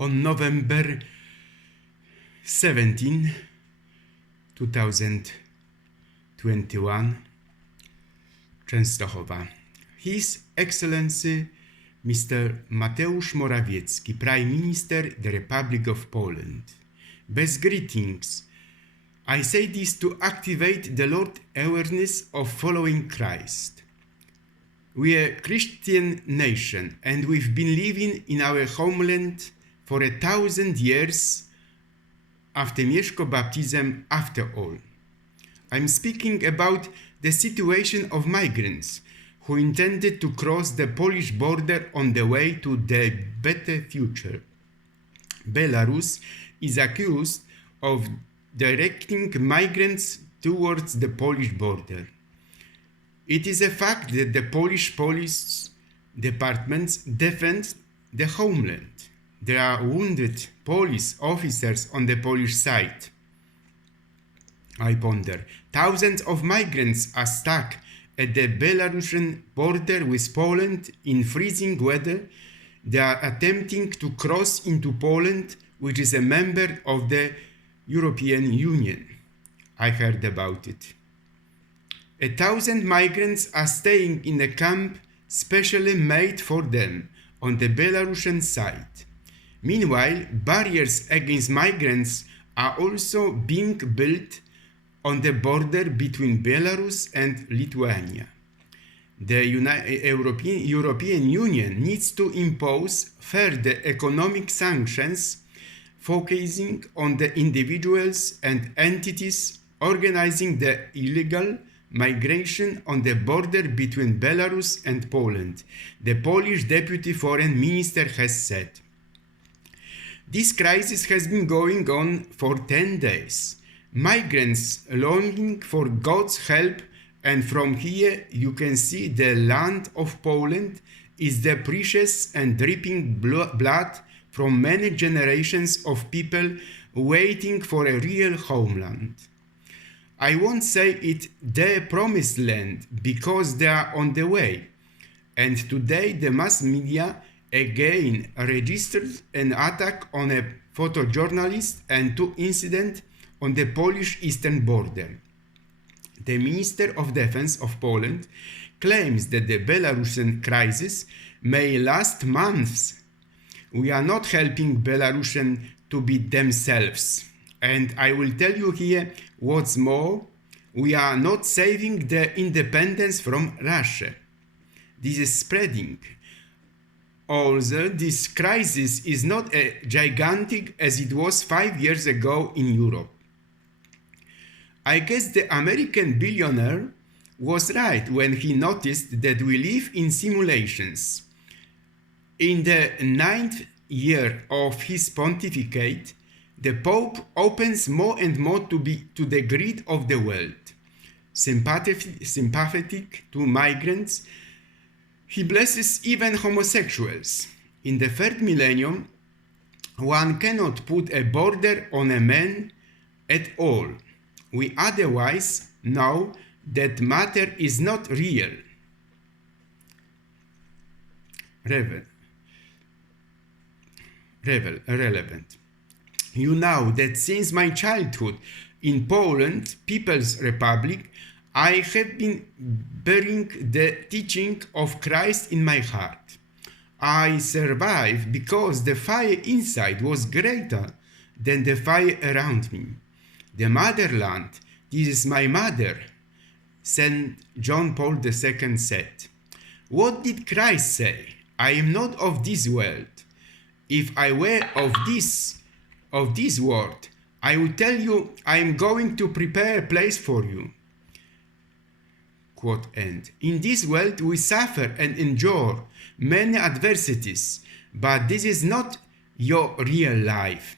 on November 17, 2021, Częstochowa. His Excellency Mr. Mateusz Morawiecki, Prime Minister, the Republic of Poland. Best greetings. I say this to activate the Lord's awareness of following Christ. We are a Christian nation and we've been living in our homeland for 1,000 years after Mieszko baptism after all. I'm speaking about the situation of migrants who intended to cross the Polish border on the way to the better future. Belarus is accused of directing migrants towards the Polish border. It is a fact that the Polish police departments defend the homeland. There are wounded police officers on the Polish side. I ponder. Thousands of migrants are stuck at the Belarusian border with Poland in freezing weather. They are attempting to cross into Poland, which is a member of the European Union. I heard about it. 1,000 migrants are staying in a camp specially made for them on the Belarusian side. Meanwhile, barriers against migrants are also being built on the border between Belarus and Lithuania. The European Union needs to impose further economic sanctions focusing on the individuals and entities organizing the illegal migration on the border between Belarus and Poland, the Polish Deputy Foreign Minister has said. This crisis has been going on for 10 days. Migrants longing for God's help, and from here you can see the land of Poland is the precious and dripping blood from many generations of people waiting for a real homeland. I won't say it the promised land because they are on the way. And today the mass media again registered an attack on a photojournalist and 2 incidents on the Polish eastern border. The Minister of Defense of Poland claims that the Belarusian crisis may last months. We are not helping Belarusians to be themselves. And I will tell you here what's more, we are not saving the independence from Russia. This is spreading. Although this crisis is not as gigantic as it was 5 years ago in Europe. I guess the American billionaire was right when he noticed that we live in simulations. In the 9th year of his pontificate, the Pope opens more and more to the greed of the world. Sympathetic to migrants, he blesses even homosexuals. In the 3rd millennium, one cannot put a border on a man at all. We otherwise know that matter is not real. Relevant. You know that since my childhood in Poland, People's Republic, I have been bearing the teaching of Christ in my heart. I survived because the fire inside was greater than the fire around me. The motherland, this is my mother, St. John Paul II said. What did Christ say? I am not of this world. If I were of this world, I would tell you I am going to prepare a place for you. Quote end. In this world we suffer and endure many adversities, but this is not your real life.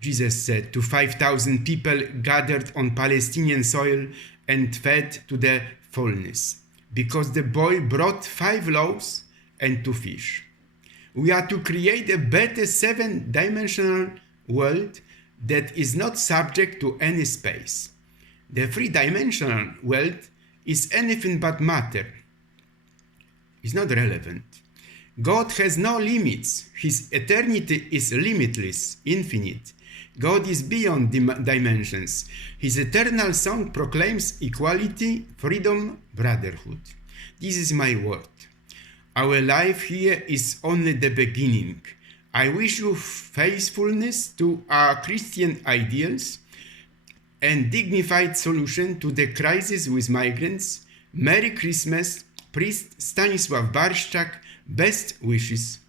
Jesus said to 5,000 people gathered on Palestinian soil and fed to the fullness, because the boy brought 5 loaves and 2 fish. We are to create a better 7-dimensional world that is not subject to any space. The 3-dimensional world is anything but matter. It's not relevant. God has no limits. His eternity is limitless, infinite. God is beyond dimensions. His eternal song proclaims equality, freedom, brotherhood. This is my word. Our life here is only the beginning. I wish you faithfulness to our Christian ideals and dignified solution to the crisis with migrants. Merry Christmas, Priest Stanisław Barszczak. Best wishes.